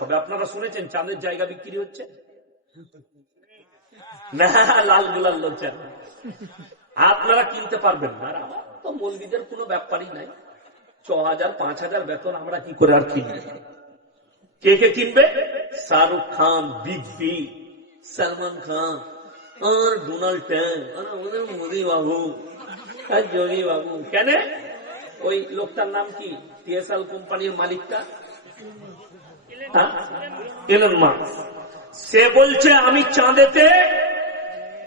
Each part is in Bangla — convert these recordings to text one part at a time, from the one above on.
তবে আপনারা শুনেছেন চাঁদের জায়গা বিক্রি হচ্ছে? না, লাল গুলাল লজ্জা আপনারা কিনতে পারবেন না। তো মন্দিরের কোনো ব্যাপারই নাই। ছ হাজার, পাঁচ হাজার বেতন আমরা কি করে আর কিনবো? কে কে কিনবে? শাহরুখ খান, বিগ বি, সলমান খান, আর ডোনাল্ড ট্রাম্প, আর মোদী বাবু, আর বাবু। কেন? ওই লোকটার নাম কি? টিএসএল কোম্পানির মালিকটা? Elon Musk. সে বলছে আমি চাঁদেতে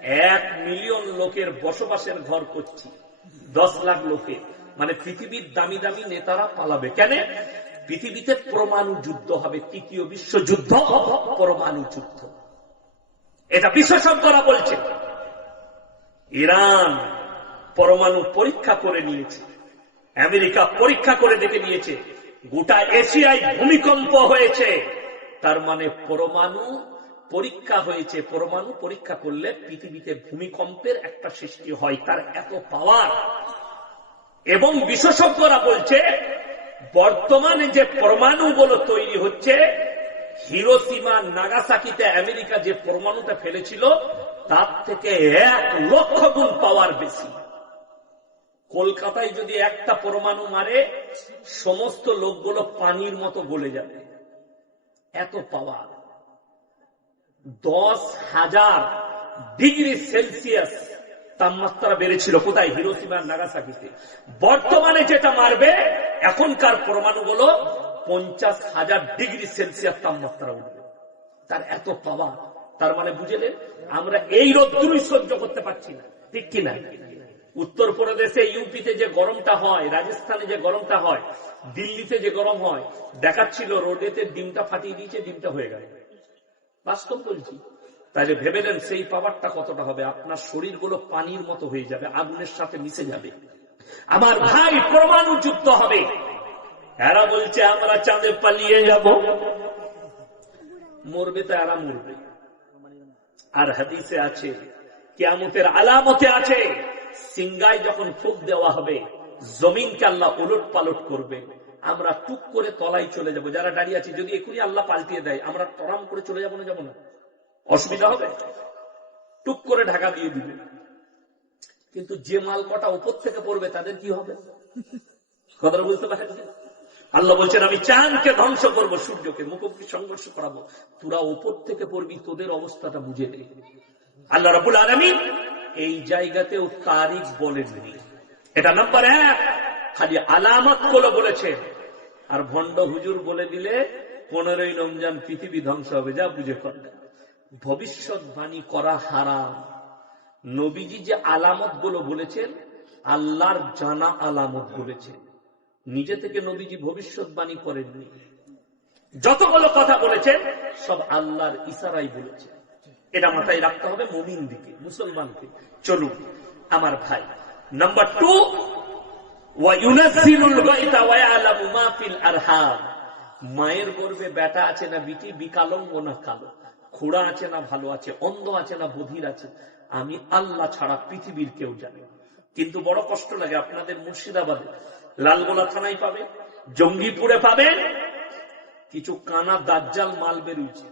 এক মিলিয়ন লোকের বসবাসের ঘর করছি। দশ লাখ লোকে মানে পৃথিবীর দামি দামি নেতারা পালাবে। কেন? পৃথিবীতে পরমাণু যুদ্ধ হবে। তৃতীয় বিশ্বযুদ্ধ পরমাণু যুদ্ধ। এটা বিশেষজ্ঞরা বলছে। ইরান পরমাণু পরীক্ষা করে নিয়েছে। আমেরিকা পরীক্ষা করে দেখে নিয়েছে। গোটা এশিয়ায় ভূমিকম্প হয়েছে। তার মানে পরমাণু পরীক্ষা হয়েছে। পরমাণু পরীক্ষা করলে পৃথিবীতে ভূমিকম্পের একটা সৃষ্টি হয়, তার এত পাওয়ার এবং বিশেষজ্ঞরা বলছে, বর্তমানে যে পরমাণুগুলো তৈরি হচ্ছে, হিরোসীমা নাগাসাকিতে আমেরিকা যে পরমাণুটা ফেলেছিল, তার থেকে এক লক্ষ গুণ পাওয়ার বেশি। কলকাতায় যদি একটা পরমাণু মারে, সমস্ত লোকগুলো পানির মতো গলে যাবে। এত পাওয়ার। দশ হাজার ডিগ্রি সেলসিয়াস তাপমাত্রা বেড়েছিল কোথায়? হিরোসীমা নাগাসাকিতে। বর্তমানে যেটা মারবে, এখনকার পরমাণু পরমাণুগুলো পঞ্চাশ হাজার ডিগ্রি সেলসিয়াস তাপমাত্রা উঠবে। তার এত পাওয়ার। তার মানে বুঝলেন আমরা এই রোদ্দুরই সহ্য করতে পারছি না। ঠিক কিনা? উত্তরপ্রদেশে ইউপিতে যে গরমটা হয়, রাজস্থানে যে গরমটা হয়, দিল্লিতে যে গরম হয়, দেখাচ্ছিল রোডেতে ডিমটা ফাটিয়ে দিয়েছে, ডিমটা হয়ে গেল। বাস্তব বলছি। তাহলে ভেবে নেন, সেই পাওয়ারটা কতটা হবে? আপনার শরীরগুলো পানির মতো হয়ে যাবে, আগুনের সাথে মিশে যাবে। আমার ভাই পরমাণু যুদ্ধ হবে। এরা বলছে, আমরা চাঁদে পালিয়ে যাব। মরবে তো এরা মরবে। আর হাদিসে আছে, কেয়ামতের আলামতে আছে। সিংগায় যখন ফুক দেওয়া হবে, জমিনকে আল্লাহ উলট পালট করবে। আমরা টুক করে তলায় চলে যাব। যারা দাঁড়িয়ে আছে, যদি এখনই আল্লাহ পাল্টিয়ে দেয়, আমরা টরাম করে চলে যাব না যাব না? অসুবিধা হবে? টুক করে ঢাকা দিয়ে দিবে। কিন্তু যে মাল কটা উপর থেকে পড়বে, তাদের কি হবে? কথাটা বুঝতে পারেন আল্লাহ বলছেন, আমি চাঁদকে ধ্বংস করব, সূর্যকে মুখোমুখি সংঘর্ষ করাবো। তোরা উপর থেকে পড়বি, তোদের অবস্থাটা বুঝে নে। আল্লাহ রাবুল আলমী এই জায়গাতেও তারিখ বলেননি। এটা নাম্বার এক। খালি আলামতগুলো বলেছে। আর ভণ্ড হুজুর বলে দিলে পনেরোই রমজান পৃথিবী ধ্বংস হবে যা বুঝে কর। ভবিষ্যৎবাণী করা হারাম। নবীজি যে আলামতগুলো বলেছেন আল্লাহর জানা আলামত বলেছেন নিজে থেকে নবীজি ভবিষ্যৎবাণী করেননি। যতগুলো কথা বলেছেন সব আল্লাহর ইশারাই বলেছেন এটা মাথায় রাখতে হবে মমিন দিকে মুসলমানকে। চলুন, আমার ভাই। নাম্বার টু মায়ের গর্বে বেটা আছে না বিটি বিকালঙ্গ না কালো। খুড়া আছে না ভালো আছে, অন্ধ আছে না বধির আছে। আমি আল্লাহ ছাড়া পৃথিবীর কেউ জানি। কিন্তু বড় কষ্ট লাগে, আপনাদের মুর্শিদাবাদে। লালগোলা থানায় পাবে, জঙ্গিপুরে পাবেন কিছু কানা দাজ্জাল মাল বেরিয়েছে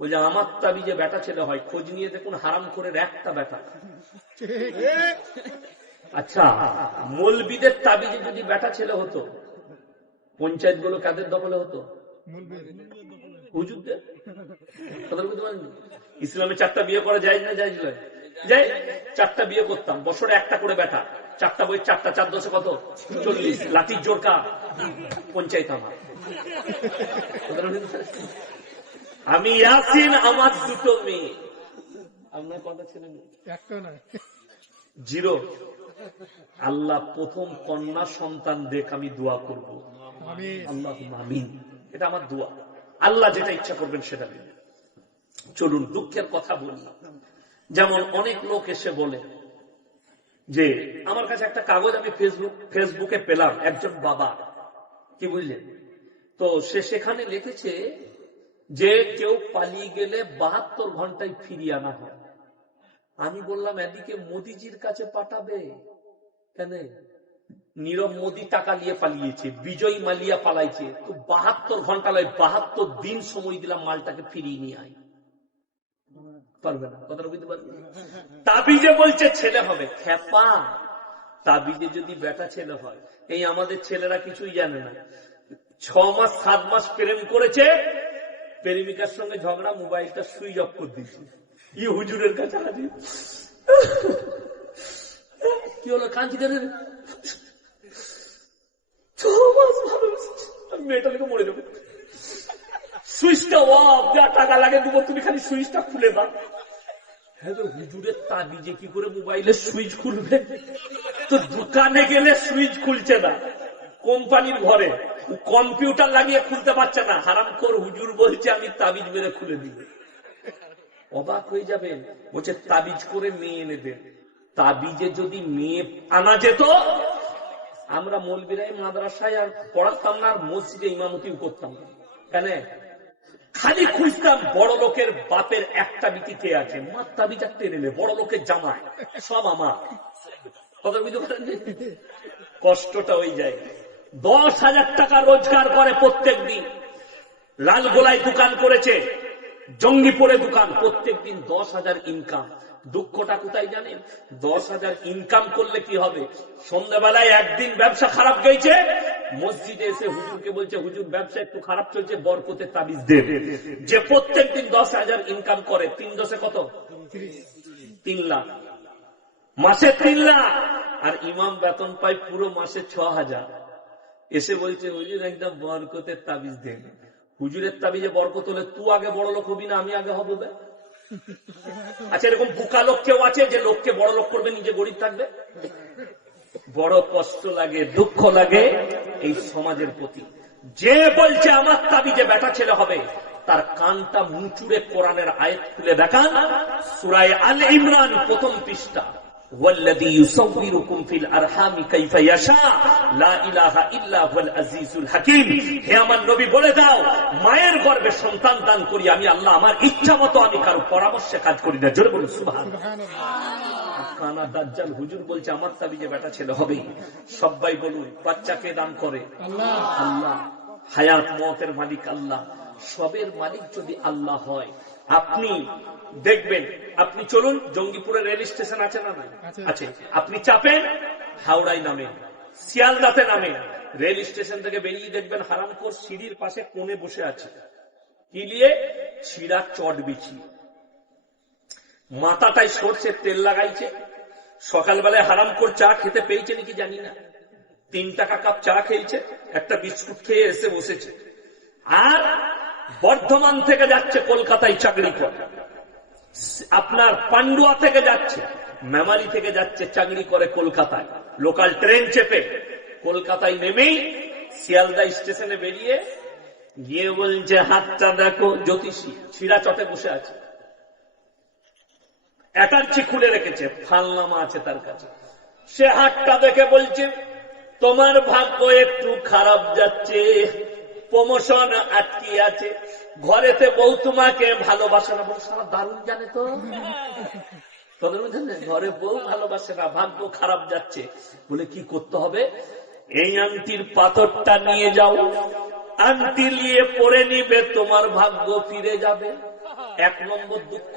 বলছে আমার তাবি যে বেটা ছেলে হয়, খোঁজ নিয়ে দেখুন, হারাম করে একটা বেটা আচ্ছা মলবিদের তাবিজে যদি বেটা ছেলে হতো পঞ্চায়েতগুলো কাদের দখলে হতো? ইসলামে চারটা বিয়ে করা যায় না যায় যাই, চারটা বিয়ে করতাম, বছরে একটা করে বেটা চারটা বই, চারটা চার দশে কত? চল্লিশ। লাঠির জোরকা। পঞ্চায়েত আমার? আমি ইয়াসিন আমার দুটো মেয়ে। আপনার কথা ছেলে একটা নয়। জিরো। আল্লাহ প্রথম কন্যা সন্তান দেখ আমি দোয়া করব। আল্লাহ আমিন। এটা আমার দোয়া। আল্লাহ যেটা ইচ্ছা করবেন সেটা দেবেন চলুন দুঃখের কথা বলি। যেমন অনেক লোক এসে বলে যে আমার কাছে একটা কাগজ আমি ফেসবুক ফেসবুকে পেলাম একজন বাবা। কি বুঝলেন? তো সে সেখানে লিখেছে যে কেউ পালিয়ে গেলে বাহাত্তর ঘন্টায় ফিরিয়ে আনা হয়। আমি বললাম, এদিকে মোদিজির কাছে পাঠাবে? কেন? নীরব মোদী টাকা নিয়ে পালিয়েছে, বিজয় মালিয়া পালাইছে। তো বাহাত্তর ঘণ্টা লয় বাহাত্তর দিন সময় দিলাম মালটাকে ফিরিয়ে নিয়ে আয়। পারবে না, কথাটা বুঝতে পারবে? তাবিজে বলছে, ছেলে হবে খেপা তাবিজে যদি বেটা ছেলে হয়, এই আমাদের ছেলেরা কিছুই জানে না। ছ মাস, সাত মাস প্রেম করেছে প্রেমিকার সঙ্গে ঝগড়া, মোবাইলটা সুইচ অফ করে দিয়েছে। ই হুজুরের কাছে হাজির। কি হলো কাঁদছি কেন? রে? ছ মাস ভালোবেসেছি। আমি মেয়েটা দেখে মরে যাব। সুইচটা অফ, যা টাকা লাগে দেবো, তুমি খালি সুইচটা খুলে দাও। হ্যাঁ হুজুরের কি করে মোবাইলের সুইচ খুলবে? তো দোকানে গেলে সুইচ খুলছে না। কোম্পানির ঘরে। কম্পিউটার লাগিয়ে খুলতে পারছে না। হারাম কর হুজুর বলছে, আমি তাবিজ মেরে খুলে দিব অবাক হয়ে যাবেন বলছে, তাবিজ করে মেয়ে এনে দেন তাবিজে যদি মেয়ে আনা যেত, আমরা মলবিরাই মাদ্রাসায় আর পড়াতাম না, আর মসজিদে ইমামতিও করতাম না। কেন? খালি খুঁজতাম, বড় লোকের বাপের একটা বিটি কে আছে। মার তাবিজা টেনে নে, বড় লোকের জামায় সব আমার। কথা বুঝতে কষ্টটা ওই যায়। দশ হাজার টাকা রোজগার করে প্রত্যেক দিন। লাল গোলায় দোকান করেছে, জঙ্গিপুরে দোকান, প্রত্যেক দিন দশ হাজার ইনকাম দুঃখটা কোথায় জানেন? দশ হাজার ইনকাম করলে কি হবে? সন্ধ্যাবেলায় একদিন ব্যবসা খারাপ গেছে, মসজিদে এসে হুজুরকে বলছে, হুজুর, ব্যবসা একটু খারাপ চলছে বরকতে তাবিজ দেন যে প্রত্যেক দিন দশ হাজার ইনকাম করে, তিন দশে কত? তিন লাখ। মাসে তিন লাখ। আর ইমাম বেতন পায় পুরো মাসে ছ হাজার। এসে বলছে হুজুর একদম বরকতের তাবিজ দেন হুজুরের তাবিজে বরকত হলে তুই আগে বড় লোক হবি না, আমি আগে হব? আচ্ছা এরকম বোকা লোক কেউ আছে যে লোককে বড় লোক করবে, নিজে গরিব থাকবে? বড় কষ্ট লাগে, দুঃখ লাগে এই সমাজের প্রতি। যে বলছে, আমার তাবিজে বেটা ছেলে হবে, তার কানটা মুচুরে কোরআনের আয়াত খুলে দেখান। সুরায় আল ইমরান প্রথম পৃষ্ঠা। والذي يصوركم في الارحام كيف يشاء لا اله الا هو العزيز الحكيم হে আমার নবী বলে দাও মায়ের গর্ভে সন্তান দান করি আমি আল্লাহ আমার ইচ্ছা মতো আমি কারো পরামর্শে কাজ করি না জোরে বলুন সুবহানাল্লাহ কানা দাজ্জাল হুজুর বলছে আমার তাবিজে বেটা ছেলে হবে সবাই বলুন বাচ্চাকে দান করে আল্লাহ হায়াত মতের মালিক আল্লাহ সবের মালিক যদি আল্লাহ হয় আপনি দেখবেন আপনি চলুন জঙ্গিপুরে রেল স্টেশন আছে না নাই? আছে আপনি চাপেন হাওড়ায় নামেন শিয়ালদাতে নামেন। রেল স্টেশন থেকে বেরিয়ে দেখবেন হারামপুর সিঁড়ির পাশে কোণে বসে আছে। কি নিয়ে? ছিঁড়া চট বিছিয়ে মাথাটায় সরষের তেল লাগাইছে। সকালবেলায় হারাম করে চা খেতে পেয়েছে নাকি জানি না। তিন টাকা কাপ চা খেয়েছে একটা বিস্কুট খেয়ে এসে বসেছে। আর বর্ধমান থেকে যাচ্ছে, কলকাতায় চাকরি করে। আপনার পান্ডুয়া থেকে যাচ্ছে, মেমারি থেকে যাচ্ছে, চাকরি করে কলকাতায়। লোকাল ট্রেন চেপে, কলকাতায় নেমেই শিয়ালদা স্টেশনে বেরিয়ে গিয়ে বলছে, হাতটা দেখো, জ্যোতিষী ছিঁড়া চটে বসে আছে। অ্যাটার্চি খুলে রেখেছে, ফালনামা আছে তার কাছে। সে হাতটা দেখে বলছে, তোমার ভাগ্য একটু খারাপ যাচ্ছে। প্রমোশন আটকে আছে। ঘরেতে বউ তোমাকে ভালোবাসে না। বলে সারা দারুণ জানে তো। ঘরে বউ ভালোবাসে না, ভাগ্য খারাপ যাচ্ছে। বলে, কি করতে হবে? এই আংটির পাথরটা নিয়ে যাও। আংটি নিয়ে পরে নিবে, তোমার ভাগ্য ফিরে যাবে। এক নম্বর দুঃখ,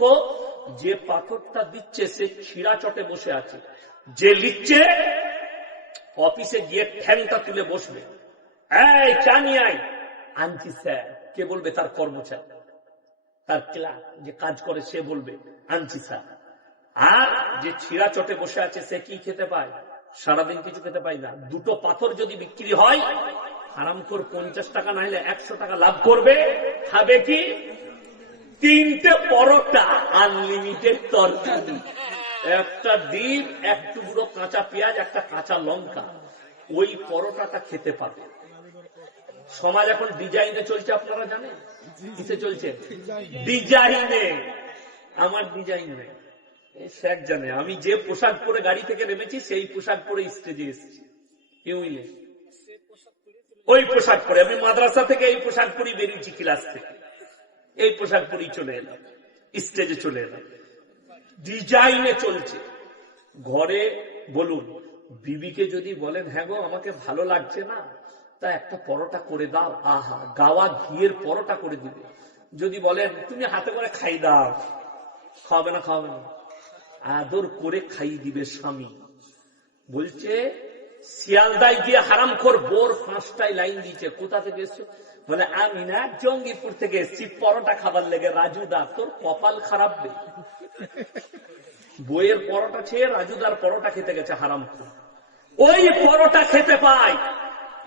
যে পাথরটা দিচ্ছে, সে ছিঁড়া চটে বসে আছে। যে লিখছে, অফিসে গিয়ে ঠ্যাংটা তুলে বসবে। এই, চা নিয়ে আয়। আনছি স্যার। কে বলবে? তার কর্মচারী। তার ক্লার্ক। যে কাজ করে, সে বলবে, আনছি স্যার। আর যে ছিঁড়া চটে বসে আছে, সে কি খেতে পায়? সারাদিন কিছু খেতে পায় না। দুটো পাথর যদি বিক্রি হয় আরাম কর পঞ্চাশ টাকা না হলে একশো টাকা লাভ করবে। খাবে কি? তিনটে পরোটা, আনলিমিটেড তরকারি। একটা ডিম এক টুকরো কাঁচা পেঁয়াজ, একটা কাঁচা লঙ্কা। ওই পরোটাটা খেতে পাবে। সমাজ এখন ডিজাইনে চলছে আপনারা জানেন? কিসে চলছে? ডিজাইনে। আমার ডিজাইন নেই। শেখ জানে আমি যে পোশাক পরে গাড়ি থেকে নেমেছি সেই পোশাক পরে স্টেজে এসেছি। ইউইলে ওই পোশাক পরে আমি মাদ্রাসা থেকে এই পোশাক পরেই বেরিয়েছি ক্লাস থেকে। এই পোশাক পরেই চলে এলাম। স্টেজে চলে এলাম। ডিজাইনে চলছে। ঘরে বলুন বিবিকে যদি বলেন হ্যাঁ গো আমাকে ভালো লাগছে না। তা একটা পরোটা করে দাও। আহা, গাওয়া ঘিয়ের পরোটা করে দিবে। যদি বলেন, তুমি হাতে করে খাই দাও। খাওয়াবে না খাওয়াবে না। আদর করে খাই দিবে স্বামী। বলছে শিয়ালদাই দিয়ে হারাম কর বোর পাঁচটায় লাইন দিয়েছে। কোথা থেকে এসছো? বলে, আমি না, জঙ্গিপুর থেকে এসছি। পরোটা খাবার লেগে, রাজুদা, তোর কপাল খারাপ বইয়ের পরোটা খেয়ে রাজুদার পরোটা খেতে গেছে হারাম ওই পরোটা খেতে পাই।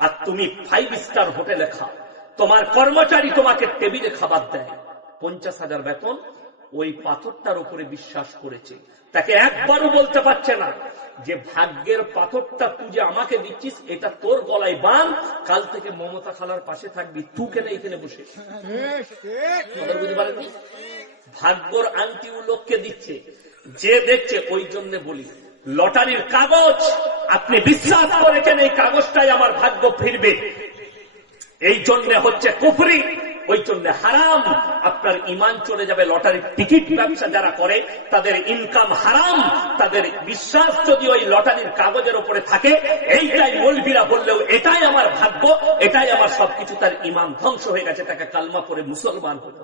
আর তুমি ফাইভ স্টার হোটেলে খাও। তোমার কর্মচারী তোমাকে টেবিলে খাবার দেয়। পঞ্চাশ হাজার বেতন ওই পাথরটার উপরে বিশ্বাস করেছে। তাকে একবারও বলতে পারছে না যে, ভাগ্যের পাথরটা তুই যে আমাকে দিচ্ছিস, এটা তোর গলায় বান। কাল থেকে মমতা খালার পাশে থাকবি তু কেন এখানে বসে? ভাগ্যর আংটি ও লোককে দিচ্ছে। যে দেখছে, ওই জন্য বলি, লটারির কাগজ আপনি বিশ্বাস করেছেন এই কাগজটাই আমার ভাগ্য ফিরবে। এই জন্য হচ্ছে কুফরি, ওই জন্য হারাম। আপনার ইমান চলে যাবে লটারির টিকিট ব্যবসা যারা করে, তাদের ইনকাম হারাম। তাদের বিশ্বাস যদি ওই লটারির কাগজের উপরে থাকে, এইটাই মলবিরা বললেও এটাই আমার ভাগ্য, এটাই আমার সবকিছু। তার ইমান ধ্বংস হয়ে গেছে, তাকে কালমা পরে মুসলমান হবে।